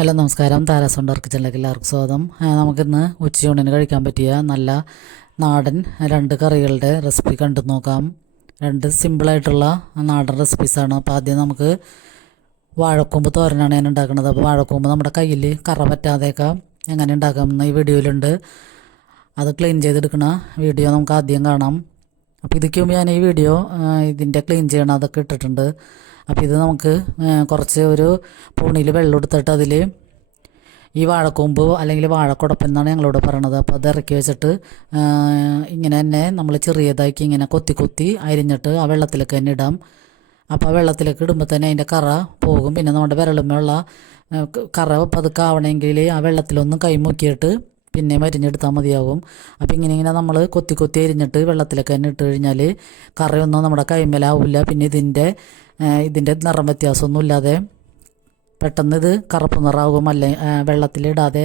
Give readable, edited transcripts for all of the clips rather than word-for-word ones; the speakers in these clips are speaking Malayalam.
ഹലോ നമസ്കാരം. താരാസ് വണ്ടർ കിച്ചണിലേക്ക് എല്ലാവർക്കും സ്വാഗതം. നമുക്കിന്ന് ഉച്ചയൂണിന് കഴിക്കാൻ പറ്റിയ നല്ല നാടൻ രണ്ട് കറികളുടെ റെസിപ്പി കണ്ടു നോക്കാം. രണ്ട് സിമ്പിളായിട്ടുള്ള നാടൻ റെസിപ്പീസാണ്. അപ്പോൾ ആദ്യം നമുക്ക് വാഴക്കൂമ്പ് തോരനാണ് ഞാൻ ഉണ്ടാക്കുന്നത്. അപ്പോൾ വാഴക്കൂമ്പ് നമ്മുടെ കയ്യിൽ കറ പറ്റാതെയൊക്കെ എങ്ങനെ ഉണ്ടാക്കാമെന്ന് ഈ വീഡിയോയിലുണ്ട്. അത് ക്ലീൻ ചെയ്തെടുക്കുന്ന വീഡിയോ നമുക്ക് ആദ്യം കാണാം. അപ്പോൾ ഇതിക്ക് മുമ്പ് ഞാൻ ഈ വീഡിയോ ഇതിൻ്റെ ക്ലീൻ ചെയ്യണം അതൊക്കെ ഇട്ടിട്ടുണ്ട്. അപ്പോൾ ഇത് നമുക്ക് കുറച്ച് ഒരു പൂണിയിൽ വെള്ളം എടുത്തിട്ട് അതിൽ ഈ വാഴക്കൂമ്പ് അല്ലെങ്കിൽ വാഴക്കുടപ്പ് എന്നാണ് ഞങ്ങളോട് പറയണത്. അപ്പോൾ അത് ഇറക്കി വെച്ചിട്ട് ഇങ്ങനെ തന്നെ നമ്മൾ ചെറിയതാക്കി ഇങ്ങനെ കൊത്തി കൊത്തി അരിഞ്ഞിട്ട് ആ വെള്ളത്തിലേക്ക് തന്നെ ഇടാം. അപ്പോൾ ആ വെള്ളത്തിലേക്ക് ഇടുമ്പോൾ തന്നെ അതിൻ്റെ കറ പോകും. പിന്നെ നമ്മുടെ വിരലുമുള്ള കറ പതുക്കെ ആവണമെങ്കിൽ ആ വെള്ളത്തിലൊന്ന് കൈ മുക്കിയിട്ട് പിന്നെ മരിഞ്ഞെടുത്താൽ മതിയാകും. അപ്പോൾ ഇങ്ങനെ നമ്മൾ കൊത്തി കൊത്തി അരിഞ്ഞിട്ട് വെള്ളത്തിലേക്ക് തന്നെ ഇട്ട് കഴിഞ്ഞാൽ കറയൊന്നും നമ്മുടെ കൈമേലാവില്ല. പിന്നെ ഇതിൻ്റെ നിറം വ്യത്യാസമൊന്നും ഇല്ലാതെ പെട്ടെന്ന് ഇത് കറുപ്പ് നിറാകും. വെള്ളത്തിലിടാതെ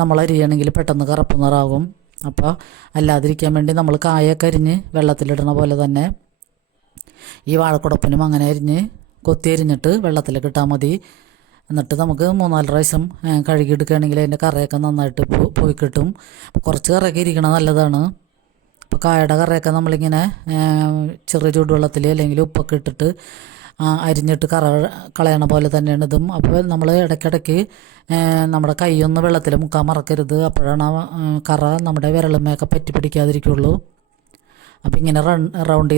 നമ്മൾ അരിയണമെങ്കിൽ പെട്ടെന്ന് കറുപ്പ് നിറാകും. അപ്പോൾ അല്ലാതിരിക്കാൻ വേണ്ടി നമ്മൾ കായൊക്കെ അരിഞ്ഞ് വെള്ളത്തിലിടണ പോലെ തന്നെ ഈ വാഴക്കുടപ്പിനും അങ്ങനെ അരിഞ്ഞ് കൊത്തി അരിഞ്ഞിട്ട് വെള്ളത്തിലേക്ക് ഇട്ടാൽ മതി. എന്നിട്ട് നമുക്ക് 3-4 പ്രാവശ്യം കഴുകിയെടുക്കുകയാണെങ്കിൽ അതിൻ്റെ കറയൊക്കെ നന്നായിട്ട് പോയി കിട്ടും. കുറച്ച് കറയൊക്കെ ഇരിക്കണം നല്ലതാണ്. അപ്പോൾ കായയുടെ കറയൊക്കെ നമ്മളിങ്ങനെ ചെറിയ ചൂടുവെള്ളത്തിൽ അല്ലെങ്കിൽ ഉപ്പൊക്കെ ഇട്ടിട്ട് അരിഞ്ഞിട്ട് കറ കളയണ പോലെ തന്നെയാണ് ഇതും. അപ്പോൾ നമ്മൾ ഇടയ്ക്കിടയ്ക്ക് നമ്മുടെ കൈയൊന്ന് വെള്ളത്തിൽ മുക്കാൻ മറക്കരുത്. അപ്പോഴാണ് കറ നമ്മുടെ വിരലുമയൊക്കെ പറ്റി പിടിക്കാതിരിക്കുള്ളൂ. അപ്പോൾ ഇങ്ങനെ റൗണ്ട്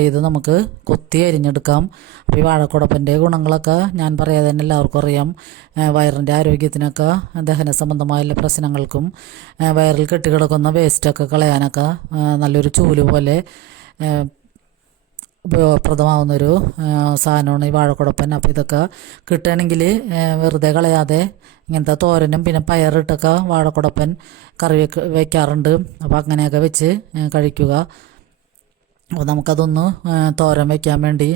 ചെയ്ത് നമുക്ക് കൊത്തി അരിഞ്ഞെടുക്കാം. അപ്പോൾ ഈ വാഴക്കുടപ്പൻ്റെ ഗുണങ്ങളൊക്കെ ഞാൻ പറയാതെ തന്നെ എല്ലാവർക്കും അറിയാം. വയറിൻ്റെ ആരോഗ്യത്തിനൊക്കെ ദഹന സംബന്ധമായ പ്രശ്നങ്ങൾക്കും വയറിൽ കെട്ടിക്കിടക്കുന്ന വേസ്റ്റൊക്കെ കളയാനൊക്കെ നല്ലൊരു ചൂല് പോലെ ഉപയോഗപ്രദമാവുന്നൊരു സാധനമാണ് ഈ വാഴക്കുടപ്പൻ. അപ്പോൾ ഇതൊക്കെ കിട്ടുകയാണെങ്കിൽ വെറുതെ കളയാതെ ഇങ്ങനത്തെ തോരനും പിന്നെ പയറിട്ടൊക്കെ വാഴക്കുടപ്പൻ കറി വയ്ക്കാറുണ്ട്. അപ്പോൾ അങ്ങനെയൊക്കെ വെച്ച് കഴിക്കുക. അപ്പോൾ നമുക്കതൊന്ന് തോരൻ വയ്ക്കാൻ വേണ്ടി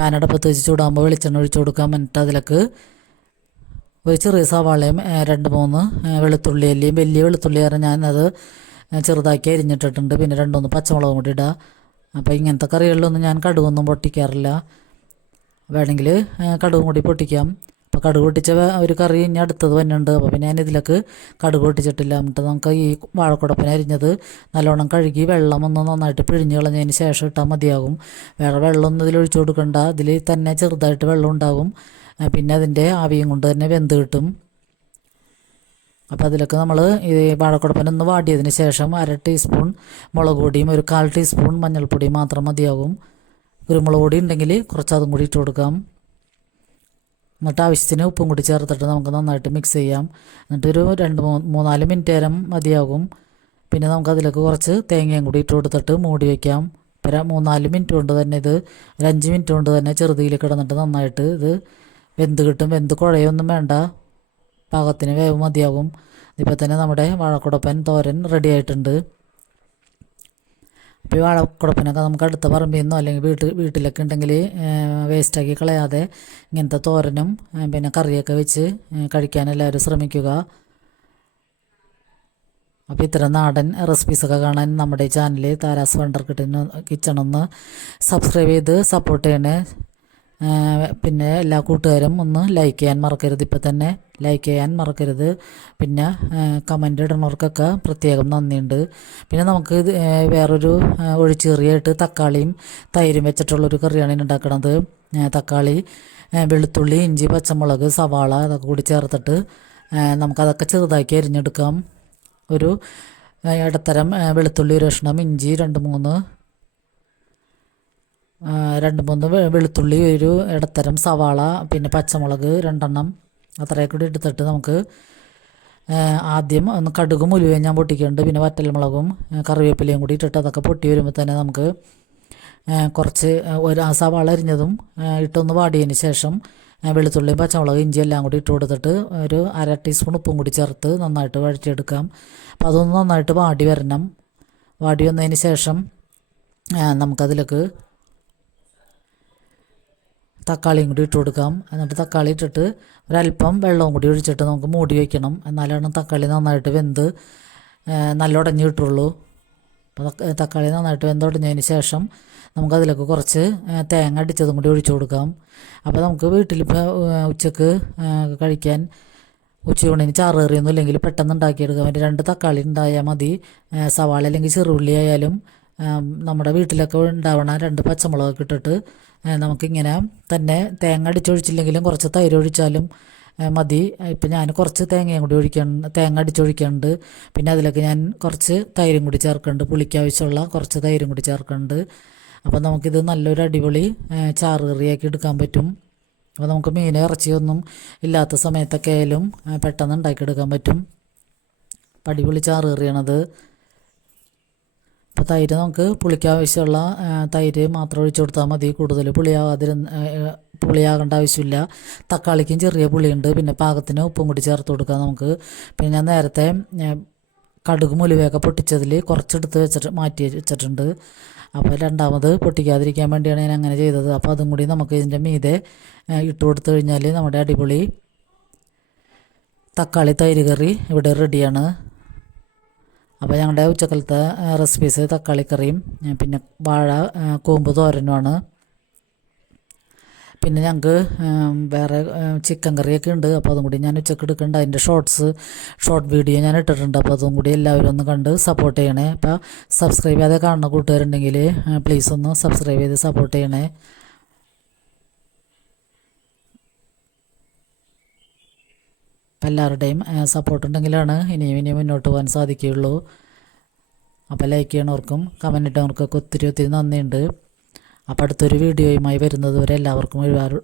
പാനടപ്പത്ത് വെച്ച് ചൂടാകുമ്പോൾ വെളിച്ചെണ്ണ ഒഴിച്ചു കൊടുക്കാം. എന്നിട്ട് അതിലേക്ക് ഒരു ചെറിയ സവാളയും 2-3 വെളുത്തുള്ളി അല്ലിയും വലിയ വെളുത്തുള്ളി ഞാനത് ചെറുതാക്കി അരിഞ്ഞിട്ടിട്ടുണ്ട്. പിന്നെ 2-3 പച്ചമുളകും കൂടി ഇടുക. അപ്പോൾ ഇങ്ങനത്തെ കറികളിലൊന്നും ഞാൻ കടുകൊന്നും പൊട്ടിക്കാറില്ല. വേണമെങ്കിൽ കടുകും കൂടി പൊട്ടിക്കാം. അപ്പോൾ കടുക് പൊട്ടിച്ച ഒരു കറി ഇനി അടുത്തത് വന്നുണ്ട്. അപ്പോൾ പിന്നെ ഞാൻ ഇതിലേക്ക് കടുക് പൊട്ടിച്ചിട്ടില്ല. എന്നിട്ട് നമുക്ക് ഈ വാഴക്കുടപ്പിന് അരിഞ്ഞത് നല്ലോണം കഴുകി വെള്ളമൊന്ന് നന്നായിട്ട് പിഴിഞ്ഞ് കളഞ്ഞതിന് ശേഷം ഇട്ടാൽ മതിയാകും. വേറെ വെള്ളമൊന്നും ഇതിൽ ഒഴിച്ചു കൊടുക്കണ്ട. അതിൽ തന്നെ ചെറുതായിട്ട് വെള്ളം ഉണ്ടാകും. പിന്നെ അതിൻ്റെ ആവിയും കൊണ്ട് തന്നെ വെന്ത് കിട്ടും. അപ്പോൾ അതിലൊക്കെ നമ്മൾ ഈ വാഴക്കുടപ്പനൊന്ന് വാടിയതിന് ശേഷം 1/2 ടീസ്പൂൺ മുളക് പൊടിയും 1/4 ടീസ്പൂൺ മഞ്ഞൾപ്പൊടിയും മാത്രം മതിയാകും. കുരുമുളക് പൊടി ഉണ്ടെങ്കിൽ കുറച്ച് അതും കൂടി ഇട്ട് കൊടുക്കാം. എന്നിട്ട് ആവശ്യത്തിന് ഉപ്പും കൂടി ചേർത്തിട്ട് നമുക്ക് നന്നായിട്ട് മിക്സ് ചെയ്യാം. എന്നിട്ടൊരു 2-3-4 മിനിറ്റ് നേരം മതിയാകും. പിന്നെ നമുക്ക് അതിലേക്ക് കുറച്ച് തേങ്ങയും കൂടി ഇട്ട് കൊടുത്തിട്ട് മൂടി വയ്ക്കാം. ഇപ്പോൾ 3-4 മിനിറ്റ് കൊണ്ട് തന്നെ ഇത് 5 മിനിറ്റ് കൊണ്ട് തന്നെ ചെറുതീയിൽ കിടന്നിട്ട് നന്നായിട്ട് ഇത് വെന്ത് കിട്ടും. വെന്ത് കുഴയൊന്നും വേണ്ട, പാകത്തിന് വേവ് മതിയാകും. ഇപ്പോൾ തന്നെ നമ്മുടെ വാഴക്കുടപ്പൻ തോരൻ റെഡി ആയിട്ടുണ്ട്. അപ്പോൾ ഈ വാഴക്കുടപ്പനൊക്കെ നമുക്ക് അടുത്ത പറമ്പിൽ നിന്നോ അല്ലെങ്കിൽ വീട്ടിലൊക്കെ ഉണ്ടെങ്കിൽ വേസ്റ്റാക്കി കളയാതെ ഇങ്ങനത്തെ തോരനും പിന്നെ കറിയൊക്കെ വെച്ച് കഴിക്കാൻ എല്ലാവരും ശ്രമിക്കുക. അപ്പോൾ ഇത്തരം നാടൻ റെസിപ്പീസൊക്കെ കാണാൻ നമ്മുടെ ചാനൽ താരാസ് വണ്ടർ കിച്ചണൊന്ന് സബ്സ്ക്രൈബ് ചെയ്ത് സപ്പോർട്ട് ചെയ്യണേ. പിന്നെ എല്ലാ കൂട്ടുകാരും ഒന്ന് ലൈക്ക് ചെയ്യാൻ മറക്കരുത്. ഇപ്പോൾ തന്നെ ലൈക്ക് ചെയ്യാൻ മറക്കരുത്. പിന്നെ കമൻ്റ് ഇടുന്നവർക്കൊക്കെ പ്രത്യേകം നന്ദിയുണ്ട്. പിന്നെ നമുക്ക് വേറൊരു ഒഴിച്ചുകറിയായിട്ട് തക്കാളിയും തൈരും വെച്ചിട്ടുള്ളൊരു കറിയാണ് ഉണ്ടാക്കുന്നത്. തക്കാളി, വെളുത്തുള്ളി, ഇഞ്ചി, പച്ചമുളക്, സവാള അതൊക്കെ കൂടി ചേർത്തിട്ട് നമുക്കതൊക്കെ ചെറുതാക്കി അരിഞ്ഞെടുക്കാം. ഒരു ഇടത്തരം വെളുത്തുള്ളി 1 കഷ്ണം, ഇഞ്ചി 2-3 വെളുത്തുള്ളി, ഒരു ഇടത്തരം സവാള, പിന്നെ പച്ചമുളക് 2 എണ്ണം അത്രയൊക്കെ കൂടി എടുത്തിട്ട് നമുക്ക് ആദ്യം ഒന്ന് കടുക് മുഴുവൻ ഞാൻ പൊട്ടിക്കുന്നുണ്ട്. പിന്നെ വറ്റൽമുളകും കറിവേപ്പിലയും കൂടി ഇട്ടിട്ട് അതൊക്കെ പൊട്ടി വരുമ്പോൾ തന്നെ നമുക്ക് കുറച്ച് ആ സവാള അരിഞ്ഞതും ഇട്ടൊന്ന് വാടിയതിന് ശേഷം വെളുത്തുള്ളിയും പച്ചമുളക് ഇഞ്ചി എല്ലാം കൂടി ഇട്ട് കൊടുത്തിട്ട് ഒരു 1/2 ടീസ്പൂൺ ഉപ്പും കൂടി ചേർത്ത് നന്നായിട്ട് വഴറ്റിയെടുക്കാം. അപ്പോൾ അതൊന്ന് നന്നായിട്ട് വാടി വരണം. വാടി വന്നതിന് ശേഷം നമുക്കതിലേക്ക് തക്കാളിയും കൂടി ഇട്ട് കൊടുക്കാം. എന്നിട്ട് തക്കാളി ഇട്ടിട്ട് ഒരല്പം വെള്ളവും കൂടി ഒഴിച്ചിട്ട് നമുക്ക് മൂടി വയ്ക്കണം. എന്നാലാണ് തക്കാളി നന്നായിട്ട് വെന്ത് നല്ല ഉടഞ്ഞ് കിട്ടുള്ളൂ. അപ്പോൾ തക്കാളി നന്നായിട്ട് വെന്തുടഞ്ഞതിന് ശേഷം നമുക്കതിലേക്ക് കുറച്ച് തേങ്ങ അടിച്ചതും കൂടി ഒഴിച്ചു കൊടുക്കാം. അപ്പോൾ നമുക്ക് വീട്ടിലിപ്പോൾ ഉച്ചക്ക് കഴിക്കാൻ ഉച്ചയൂണിന് ചാറേറിയൊന്നും ഇല്ലെങ്കിൽ പെട്ടെന്ന് ഉണ്ടാക്കിയെടുക്കാൻ വേണ്ടി 2 തക്കാളി ഉണ്ടായാൽ മതി. സവാള അല്ലെങ്കിൽ ചെറുള്ളി ആയാലും നമ്മുടെ വീട്ടിലൊക്കെ ഉണ്ടാവണ 2 പച്ചമുളകൊക്കെ ഇട്ടിട്ട് നമുക്കിങ്ങനെ തന്നെ തേങ്ങ അടിച്ചൊഴിച്ചില്ലെങ്കിലും കുറച്ച് തൈര് ഒഴിച്ചാലും മതി. ഇപ്പം ഞാൻ കുറച്ച് തേങ്ങയും കൂടി തേങ്ങ അടിച്ചൊഴിക്കുന്നുണ്ട്. പിന്നെ അതിലേക്ക് ഞാൻ കുറച്ച് തൈരും കൂടി ചേർക്കുന്നുണ്ട്, പുളിക്ക് ആവശ്യമുള്ള കുറച്ച് തൈരും കൂടി ചേർക്കുന്നുണ്ട്. അപ്പോൾ നമുക്കിത് നല്ലൊരു അടിപൊളി ചാറ് കറിയാക്കി എടുക്കാൻ പറ്റും. അപ്പോൾ നമുക്ക് മീൻ ഇറച്ചിയൊന്നും ഇല്ലാത്ത സമയത്തൊക്കെ ആയാലും പെട്ടെന്ന് ഉണ്ടാക്കിയെടുക്കാൻ പറ്റും. അടിപൊളി ചാറ് കറിയാണത്. അപ്പോൾ തൈര് നമുക്ക് പുളിക്ക് ആവശ്യമുള്ള തൈര് മാത്രം ഒഴിച്ചു കൊടുത്താൽ മതി. കൂടുതൽ പുളിയാകേണ്ട ആവശ്യമില്ല. തക്കാളിക്കും ചെറിയ പുളിയുണ്ട്. പിന്നെ പാകത്തിന് ഉപ്പും കൂടി ചേർത്ത് കൊടുക്കാം നമുക്ക്. പിന്നെ ഞാൻ നേരത്തെ കടുക് മുലുവയൊക്കെ പൊട്ടിച്ചതിൽ കുറച്ചെടുത്ത് മാറ്റി വെച്ചിട്ടുണ്ട്. അപ്പോൾ രണ്ടാമത് പൊട്ടിക്കാതിരിക്കാൻ വേണ്ടിയാണ് ഞാൻ അങ്ങനെ ചെയ്തത്. അപ്പോൾ അതും കൂടി നമുക്ക് ഇതിൻ്റെ മീതെ ഇട്ട് കൊടുത്തു കഴിഞ്ഞാൽ നമ്മുടെ അടിപൊളി തക്കാളി തൈര് കറി ഇവിടെ റെഡിയാണ്. അപ്പോൾ ഞങ്ങളുടെ ഉച്ചക്കലത്തെ റെസിപ്പീസ് തക്കാളി കറിയും പിന്നെ വാഴ കൂമ്പ് തോരനുമാണ്. പിന്നെ ഞങ്ങൾക്ക് വേറെ ചിക്കൻ കറിയൊക്കെ ഉണ്ട്. അപ്പോൾ അതും കൂടി ഞാൻ ഉച്ചക്ക് എടുക്കുന്നുണ്ട്. അതിൻ്റെ ഷോർട്ട് വീഡിയോ ഞാൻ ഇട്ടിട്ടുണ്ട്. അപ്പോൾ അതും കൂടി എല്ലാവരും ഒന്ന് കണ്ട് സപ്പോർട്ട് ചെയ്യണേ. അപ്പോൾ സബ്സ്ക്രൈബ് ചെയ്യാതെ കാണുന്ന കൂട്ടുകാരുണ്ടെങ്കിൽ പ്ലീസ് ഒന്ന് സബ്സ്ക്രൈബ് ചെയ്ത് സപ്പോർട്ട് ചെയ്യണേ. അപ്പം എല്ലാവരുടെയും സപ്പോർട്ട് ഉണ്ടെങ്കിലാണ് ഇനിയും മുന്നോട്ട് പോകാൻ സാധിക്കുകയുള്ളൂ. അപ്പോൾ ലൈക്ക് ചെയ്യണവർക്കും കമൻറ്റ് ഇട്ടവർക്കൊക്കെ ഒത്തിരി നന്ദിയുണ്ട്. അപ്പോൾ അടുത്തൊരു വീഡിയോയുമായി വരുന്നത് വരെ എല്ലാവർക്കും ഒരുപാട്